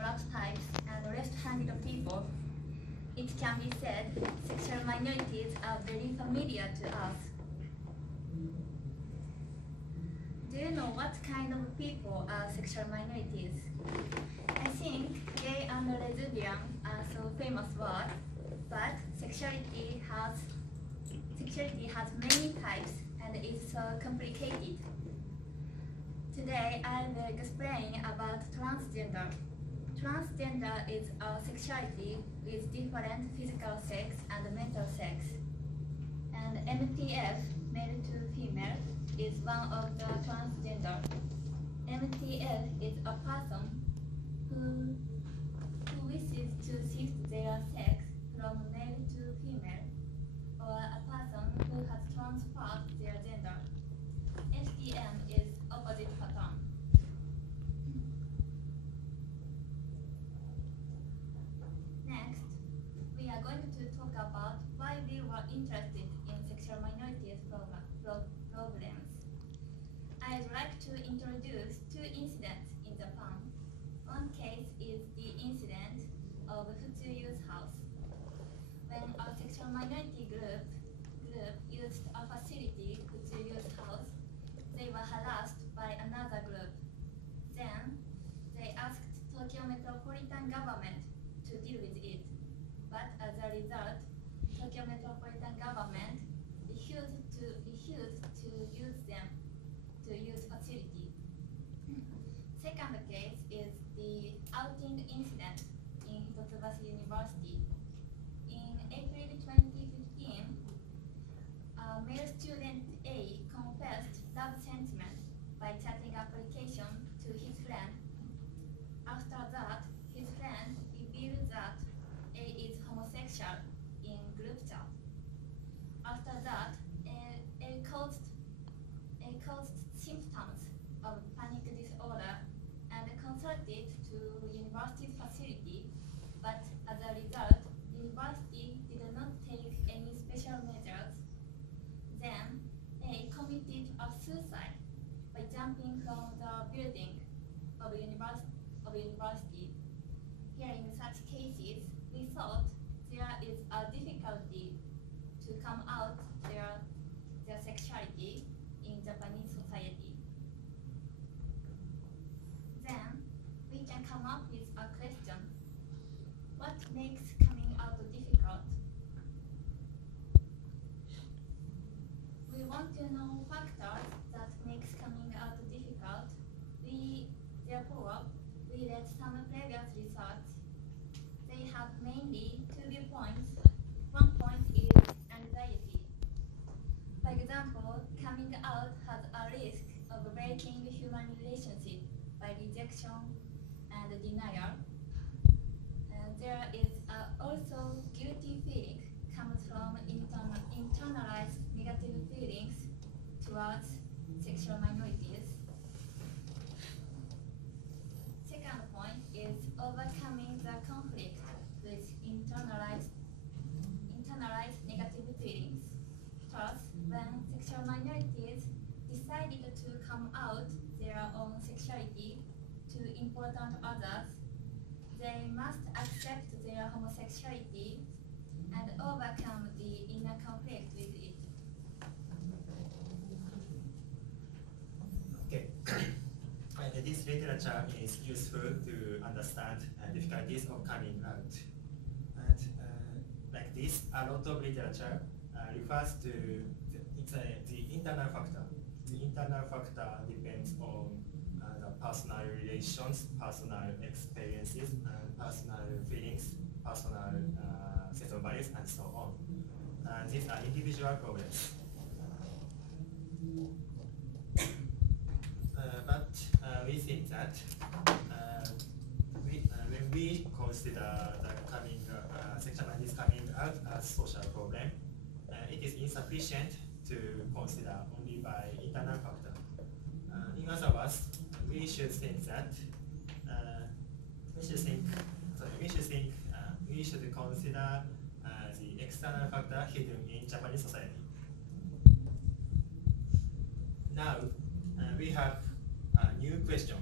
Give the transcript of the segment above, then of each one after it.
blood types and left-handed people, it can be said sexual minorities are very familiar to us. Do you know what kind of people are sexual minorities? I think gay and lesbian are so famous words, but sexuality has many types and is so complicated. Today I will explain about transgender. Transgender is a sexuality with different physical sex and mental sex. And MTF, male to female, is one of the transgender. MTF is a person who wishes to shift their sex from male to female, or a person who has transferred their gender. FTM is opposite pattern. Next, we are going to talk about why we were interested in sexual minorities problems. I'd like to introduce two incidents in Japan. One case is the incident of Futsuyu's house. When a sexual minority group used a facility, Futsuyu's house, they were harassed by another group. Then, they asked Tokyo Metropolitan Government to deal with it. But as a result, Tokyo Metropolitan Government refused to use facility. Second case is the outing incident in Hitotsubashi University. In April 2015, male student A confessed love sentiment by chatting application to his friend. After that, his friend revealed that A is homosexual in group chat. After that, A caused symptoms of panic disorder and consulted to university facility, but as a result, university did not take any special measures. Then, A committed a suicide by jumping from the building of university. Hearing such cases, we thought there is a difficulty to come out their sexuality in Japanese society. Then, we can come up with a question. What makes coming out difficult? We want to know factors that makes coming out difficult. Therefore, we read some previous research. They have mainly two viewpoints. One point is anxiety. For example, coming out has a risk of breaking human relationship by rejection and denial. And there is also guilty feeling comes from internalized negative feelings towards sexual minorities. Second point is overcoming the conflict with internalized negative feelings. Thus, when sexual minorities decided to come out their own sexuality to important others, they must accept their homosexuality and overcome the inner conflict with it. Okay. This literature is useful to understand difficulties of coming out. And like this, a lot of literature refers to the internal factor. The internal factor depends on the personal relations, personal experiences, and personal feelings, personal set of values, and so on. These are individual problems. But we think that when we consider the sexual minorities coming out as social problem, it is insufficient to consider only by internal factor. In other words, we should think that we should consider the external factor hidden in Japanese society. Now we have a new question.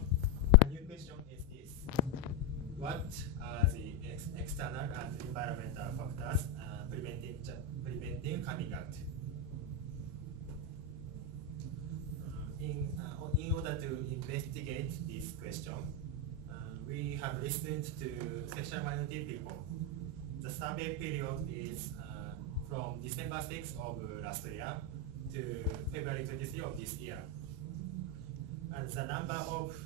A new question is this: what are the external and environmental factors preventing coming out. In order to investigate this question, we have listened to sexual minority people. The survey period is from December 6 of last year to February 23 of this year. And the number of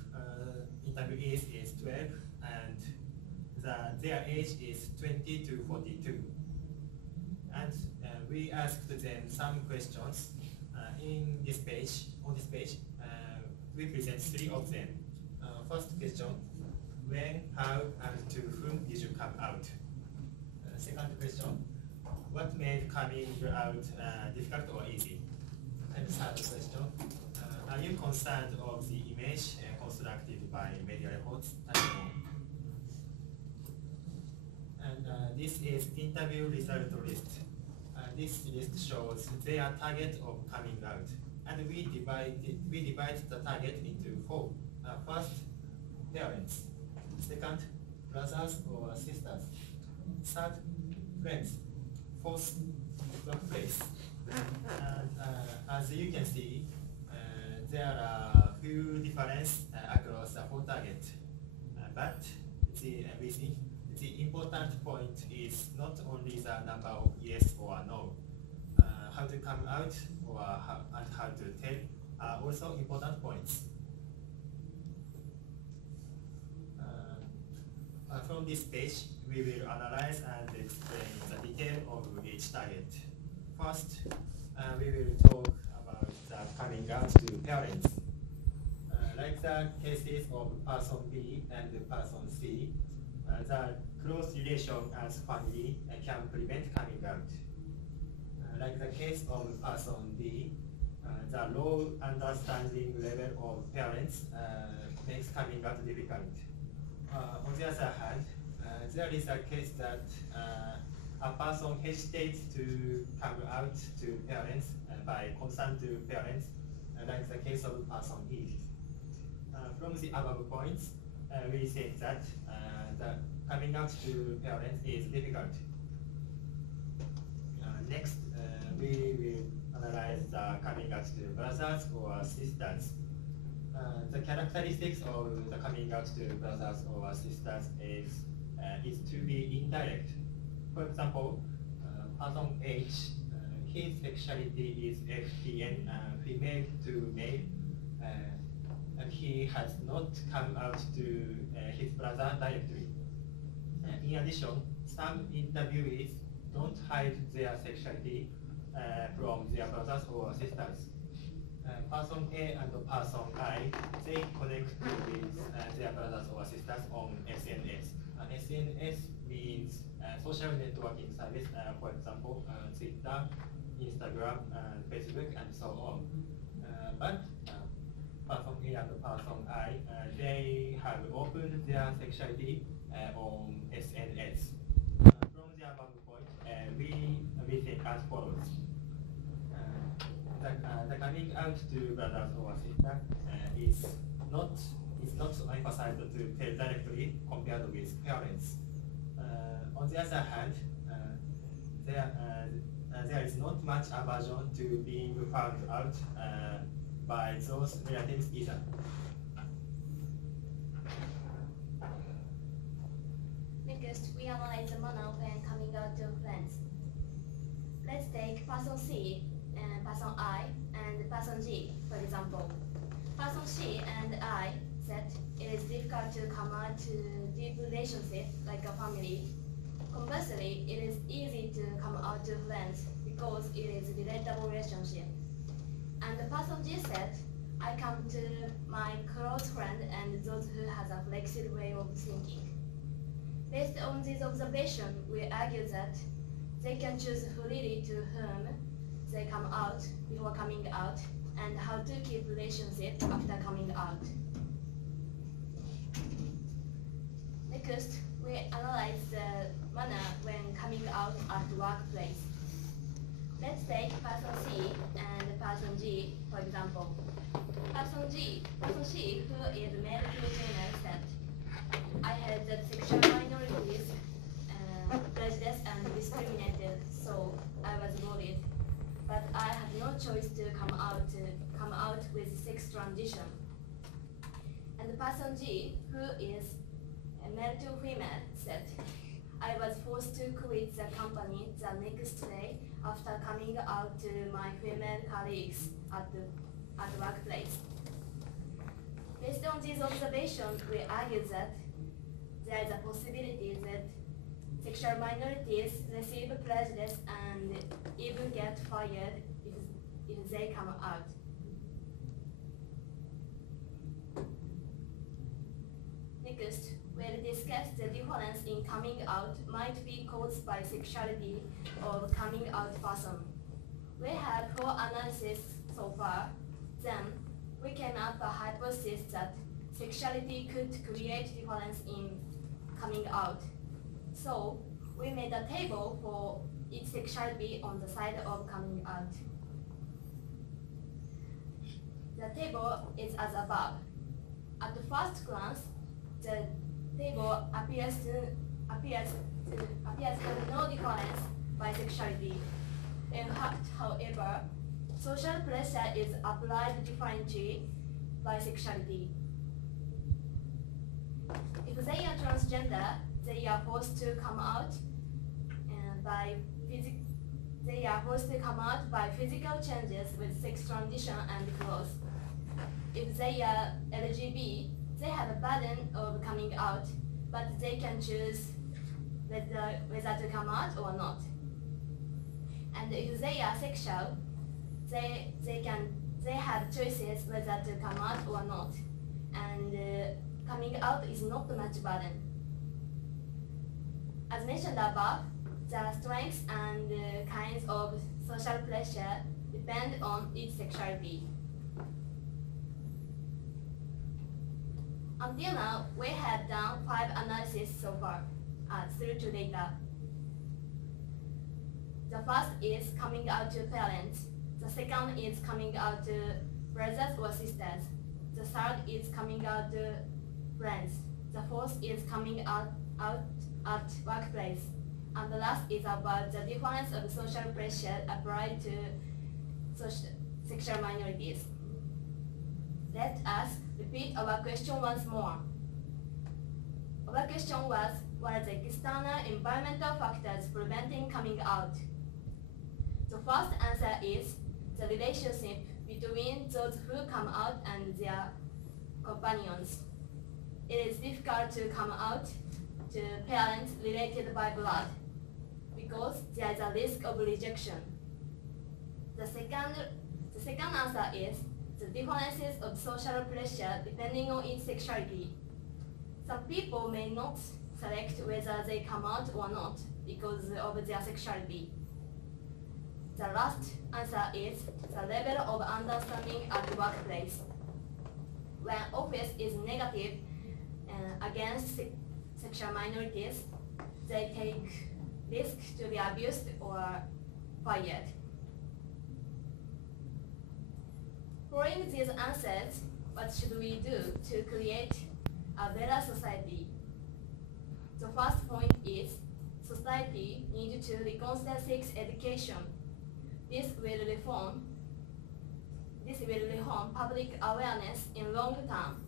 interviewees is 12, and their age is 20 to 42. And we asked them some questions. On this page, we present 3 of them. First question, when, how, and to whom did you come out? Second question, what made coming out difficult or easy? And third question, are you concerned of the image constructed by media reports and so on? And this is interview result list. This list shows their target of coming out. And we divide the target into 4. First, parents. Second, brothers or sisters. Third, friends. Fourth, workplace. And as you can see, there are few differences across the 4 targets. But the important point is not only the number of yes or no. How to come out and how to tell are also important points. From this page, we will analyze and explain the detail of each target. First, we will talk about the coming out to parents. Like the cases of person B and person C, the close relation as family can prevent coming out. Like the case of person D, the low understanding level of parents makes coming out difficult. On the other hand, there is a case that a person hesitates to come out to parents by concern to parents, like the case of person E. From the above points, we say that the coming out to parents is difficult. Next, we will analyze the coming out to brothers or sisters. The characteristics of the coming out to brothers or sisters is to be indirect. For example, person H, his sexuality is FTN, female to male, and he has not come out to his brother directly. In addition, some interviewees don't hide their sexuality from their brothers or sisters. Person A and person I, they connect with their brothers or sisters on SNS. SNS means social networking service, for example, Twitter, Instagram, Facebook, and so on. But person A and person I, they have opened their sexuality on SNS. From the above point, we think as follows. The coming out to brothers or sisters is not emphasized to tell directly compared with parents. On the other hand, there is not much aversion to being found out by those relatives either. Next, we analyze the manner when coming out to friends. Let's take person C, person I, and person G, for example. Person C and I said it is difficult to come out to deep relationship like a family. Conversely, it is easy to come out to friends because it is a relatable relationship. And the person G said, I come to my close friend and those who has a flexible way of thinking. Based on this observation, we argue that they can choose freely to whom they come out before coming out and how to keep relationship after coming out. Next, we analyze the manner when coming out at the workplace. Let's take person C and person G, for example. Person C, who is male to female, said, I had the sexual choice to come out with sex transition. And person G, who is a male to female, said, I was forced to quit the company the next day after coming out to my female colleagues at the workplace. Based on these observations, we argue that there is a possibility that sexual minorities receive prejudice and even get fired if they come out. Next, we'll discuss the difference in coming out might be caused by sexuality or coming out person. We have 4 analyses so far. Then, we came up a hypothesis that sexuality could create difference in coming out. So, we made a table for each sexuality on the side of coming out. The table is as above. At the first glance, the table appears to have no difference by sexuality. In fact, however, social pressure is applied differently by sexuality. If they are transgender, they are forced to come out by physical changes with sex transition and growth. If they are LGBT, they have a burden of coming out, but they can choose whether to come out or not. And if they are sexual, they have choices whether to come out or not. And coming out is not much burden. As mentioned above, the strengths and kinds of social pressure depend on each sexuality. Until now, we have done 5 analyses so far through 2 data. The first is coming out to parents. The second is coming out to brothers or sisters. The third is coming out to friends. The fourth is coming out at workplace. And the last is about the difference of social pressure applied to sexual minorities. Let us repeat our question once more. Our question was, what are the external environmental factors preventing coming out? The first answer is the relationship between those who come out and their companions. It is difficult to come out to parents related by blood because there is a risk of rejection. The second answer is the differences of social pressure depending on each sexuality. Some people may not select whether they come out or not because of their sexuality. The last answer is the level of understanding at the workplace. When office is negative against sexual minorities, they take risk to be abused or fired. Following these answers, what should we do to create a better society? The first point is society needs to reconsider sex education. This will reform public awareness in long term.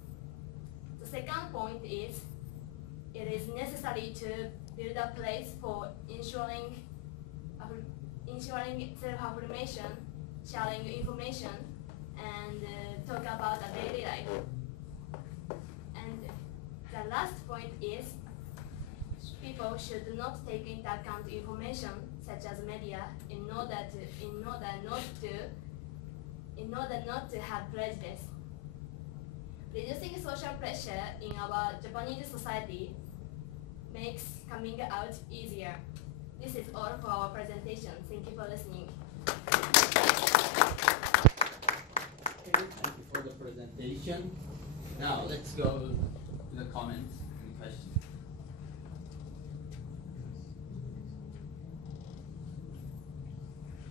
The second point is it is necessary to build a place for ensuring self-affirmation, sharing information, and talk about a daily life. And the last point is people should not take into account information such as media in order not to have prejudice. Reducing social pressure in our Japanese society makes coming out easier. This is all for our presentation. Thank you for listening. Okay, thank you for the presentation. Now let's go to the comments and questions.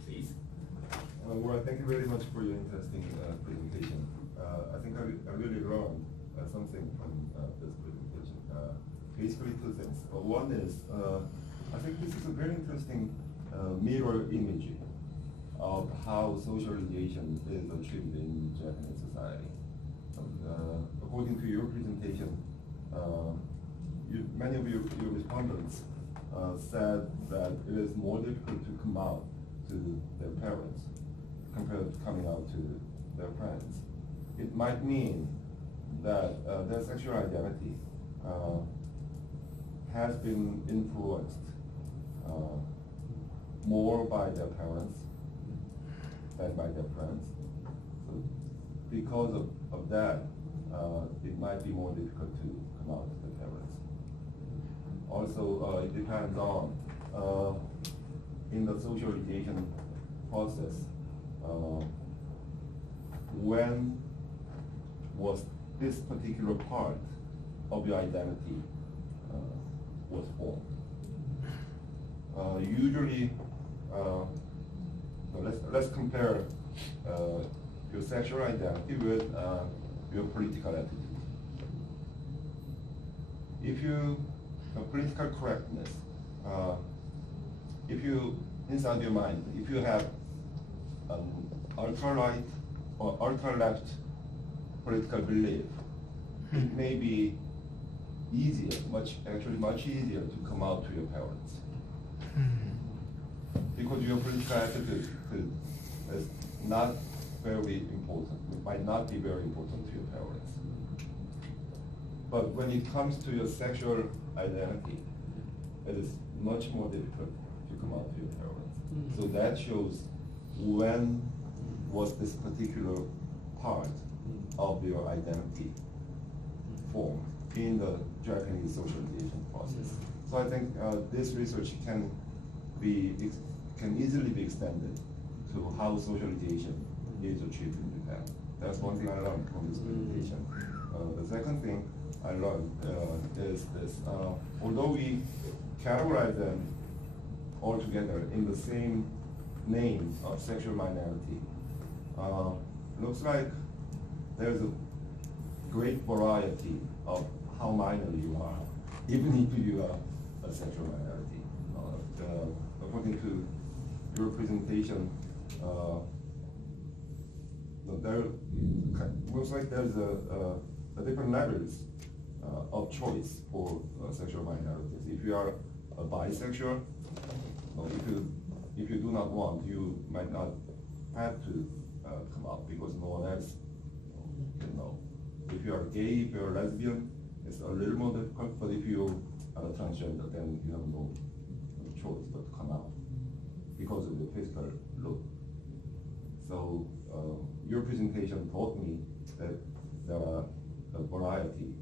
Please. Well, thank you very much for your interesting presentation. I think I really learned something from this presentation. Basically 2 things. One is, I think this is a very interesting mirror image. of how socialization is achieved in Japanese society. According to your presentation, many of your respondents said that it is more difficult to come out to their parents compared to coming out to their friends. It might mean that their sexual identity has been influenced more by their parents than by their friends. So because of that, it might be more difficult to come out to the parents. Also, it depends on, in the socialization process, when was this particular part of your identity was formed. Usually, let's compare your sexual identity with your political attitude. If you political correctness, if you inside your mind, if you have an ultra-right or ultra-left political belief, it may be easier, much easier to come out to your parents. Because your political attitude is not very important. It might not be very important to your parents. But when it comes to your sexual identity, it is much more difficult to come out to your parents. So that shows when was this particular part of your identity formed in the Japanese socialization process. So I think this research can easily be extended to how socialization is achieved in Japan. That's one thing I learned from this presentation. The second thing I learned is this: although we categorize them all together in the same name of sexual minority, looks like there's a great variety of how minor you are, even if you are a sexual minority. According to your presentation, there looks like there's a different levels of choice for sexual minorities. If you are a bisexual, if you do not want, you might not have to come out because no one else can know. If you are gay, if you are lesbian, it's a little more difficult. But if you are a transgender, then you have no choice but to come out because of your physical look. So your presentation taught me that there are a variety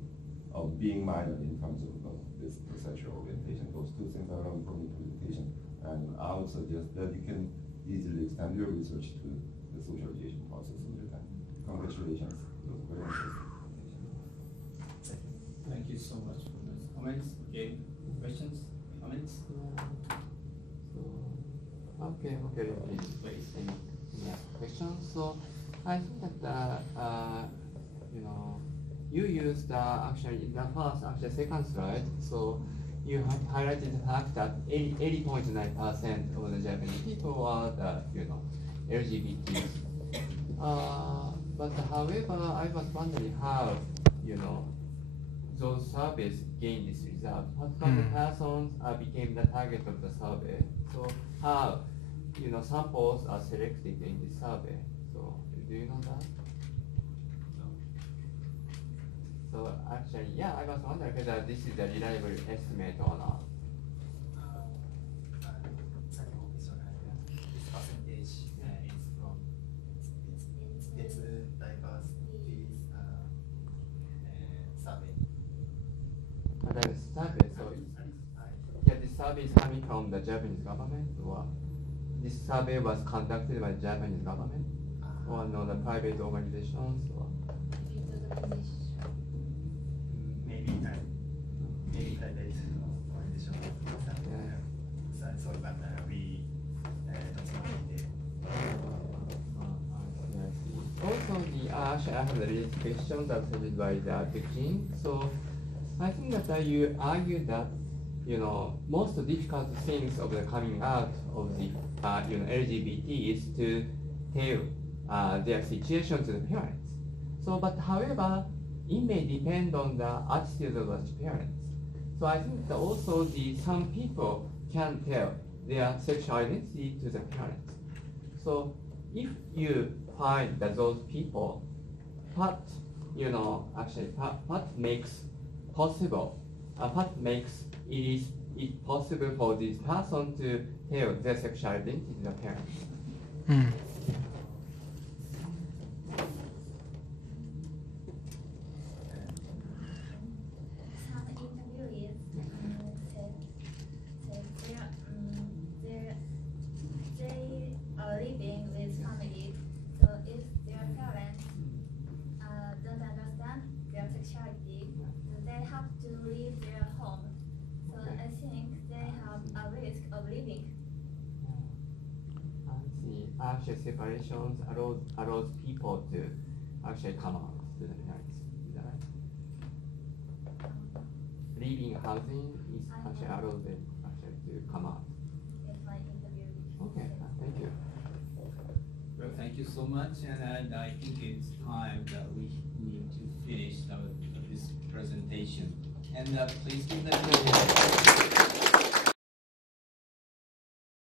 of being minor in terms of this sexual orientation. Those two things I learned from your presentation, and I would suggest that you can easily extend your research to the socialization process in Japan. Congratulations. It was very interesting. Thank you so much for those comments. Okay, questions, comments? Okay, Please. Yeah, question. So I think that you used actually in the second slide. So you have highlighted the fact that 80.9% of the Japanese people are the LGBT. But however, I was wondering how those surveys gained this result. What kind of persons became the target of the survey? So how samples are selected in this survey? So do you know that? No. So actually, yeah, I was wondering whether this is a reliable estimate or not. This percentage is from it's diverse survey. That is survey. So yeah, this survey is coming from the Japanese government, or this survey was conducted by the Japanese government, or no, the private organizations, or Maybe private organization. Sorry, but we don't know the also actually I have a related question that's submitted by the Beijing. So I think that you argue that most difficult things of the coming out of the LGBTs to tell their situation to the parents. So, but however, it may depend on the attitude of the parents. So I think that also some people can tell their sexual identity to the parents. So if you find that those people, what makes possible, what makes it possible for this person to tell their sexual identity to the parents. Some interviewees said they are living with families, so if their parents don't understand their sexuality, they have to leave their home. So I think they have a risk of leaving. Actually, separations allows people to actually come out to the parents. Is that right? Leaving housing is actually allows them actually to come out. If my interview. Okay, thank you. Well, thank you so much, and I think it's time that we need to finish this presentation. And please give them a